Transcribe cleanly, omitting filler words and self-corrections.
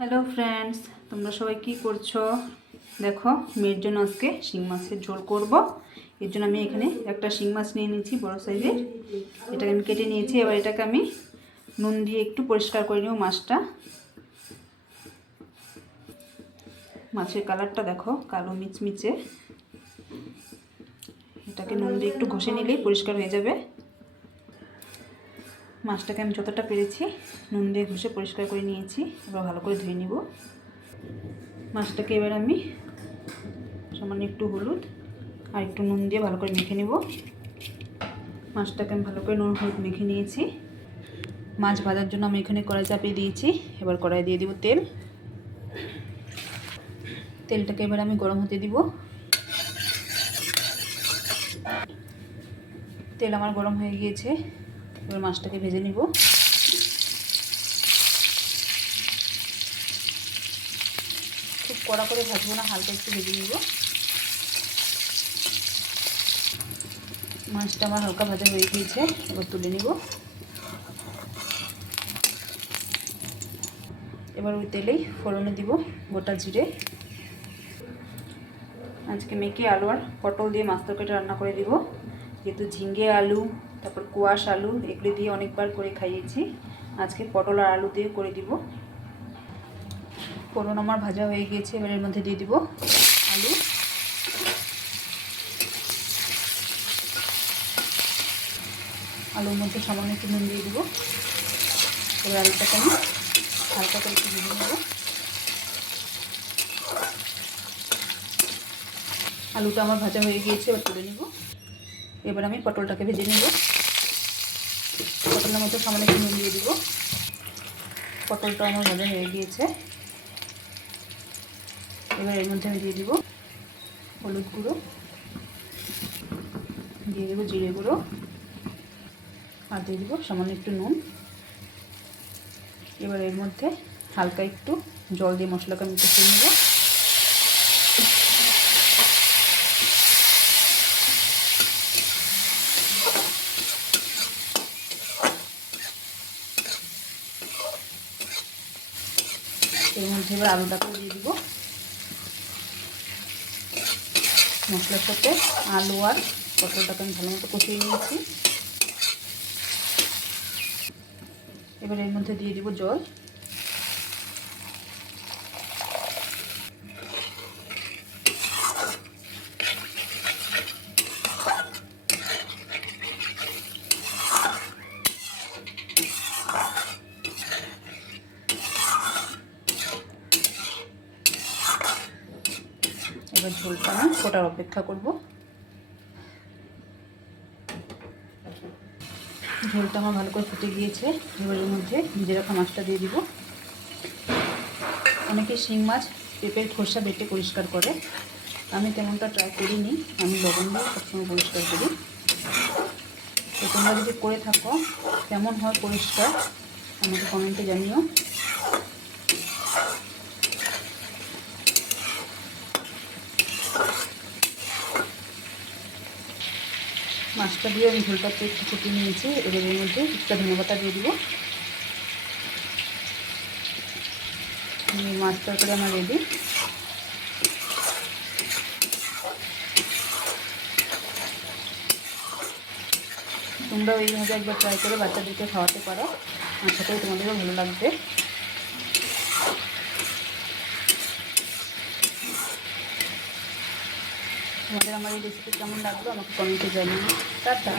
Hello friends, তোমরা সবাই কি করছো? দেখো, মেয়ের জন্য আজকে শিং মাছের ঝোল করব। এর জন্য আমি এখানে একটা শিং মাছ নিয়ে নিয়েছি বড় সাইজের। এটাকে আমি কেটে নিয়েছি। এবার এটাকে আমি নুন দিয়ে একটু পরিষ্কার করে নেব মাছটা। মাছের কালারটা দেখো, কালো মিচমিচে। এটাকে নুন দিয়ে একটু ঘষে নিলেই পরিষ্কার হয়ে যাবে। মাছটাকে আমি যতটা পেরেছি নুন দিয়ে ঘষে পরিষ্কার করে নিয়েছি। এবার ভালো করে ধুয়ে নিব মাছটাকে। এবার আমি সামান্য একটু হলুদ আর একটু নুন দিয়ে ভালো করে মেখে নেব। মাছটাকে আমি ভালো করে নুন হলুদ মেখে নিয়েছি। মাছ ভাজার জন্য আমি এখানে কড়াই চাপিয়ে দিয়েছি। এবার কড়াই দিয়ে দিব তেল। তেলটাকে এবার আমি গরম হতে দিব। তেল আমার গরম হয়ে গিয়েছে। এবার মাছটাকে ভেজে নিব। খুব কড়া করে ভাজবো না, হালকা একটু ভেজে নিব। মাছটা আমার হালকা ভাজা হয়ে গিয়েছে। এবার তুলে নিব। এবার ওই তেলেই ফোড়নে দিব গোটা জিরে। আজকে মেখে আলু আর পটল দিয়ে মাছ তরকারিটা রান্না করে দিব। যেহেতু ঝিঙ্গে আলু, তারপর কুয়াশ আলু, এগুলি দিয়ে অনেকবার করে খাইয়েছি। আজকে পটল আর আলু দিয়ে করে দিব। ফোড়ন আমার ভাজা হয়ে গিয়েছে। এবার এর মধ্যে দিয়ে দিব আলু। আলুর মধ্যে সামান্য একটু নুন দিয়ে দিব। এবার আলুটাকে আমি হালকা করে একটু ভেজে নেব। আলুটা আমার ভাজা হয়ে গিয়েছে। এবার তুলে নেব। এবার আমি পটলটাকে ভেজে নেব। পটলের মধ্যে সামান্য একটু নুন দিয়ে দিব। পটলটা আমার ভাজা হয়ে গিয়েছে। এবার এর মধ্যে আমি দিয়ে দিব হলুদ গুঁড়ো, দিয়ে দেবো জিরে গুঁড়ো, আর দিয়ে দিব সামান্য একটু নুন। এবার এর মধ্যে হালকা একটু জল দিয়ে মশলাকে আমি কষিয়ে নেব। এর মধ্যে এবার আলুটাকেও দিয়ে দিব। মশলার সাথে আলু আর পটলটাকে আমি ভালো মতো কষিয়ে নিয়েছি। এবার এর মধ্যে দিয়ে দিব জল। এবার ঝোলটা আমি ফোটার অপেক্ষা করব। ঝোলটা আমার ভালো করে ফুটে গিয়েছে। এবার এর মধ্যে ভেজে রাখা মাছটা দিয়ে দিব। অনেকে শিং মাছ পেঁপের খোসা বেটে পরিষ্কার করে। আমি তেমনটা ট্রাই করিনি। আমি লবণ দিয়ে সবসময় পরিষ্কার করি। তো তোমরা যদি করে থাকো কেমন হয় পরিষ্কার আমাকে কমেন্টে জানিও। মাছটা দিয়ে আমি ঝোলটাতে একটু ফুটিয়ে নিয়েছি। এবার এর মধ্যে একটা ধনেপাতা দিয়ে দিব। মাছ তরকারি আমার রেডি। তোমরাও এইভাবে একবার ট্রাই করে বাচ্চাদেরকে খাওয়াতে পারো। আশা করি তোমাদেরও ভালো লাগবে। তোমাদের আমার এই রেসিপি কেমন লাগলো আমাকে কমেন্টে জানিও। টাটা।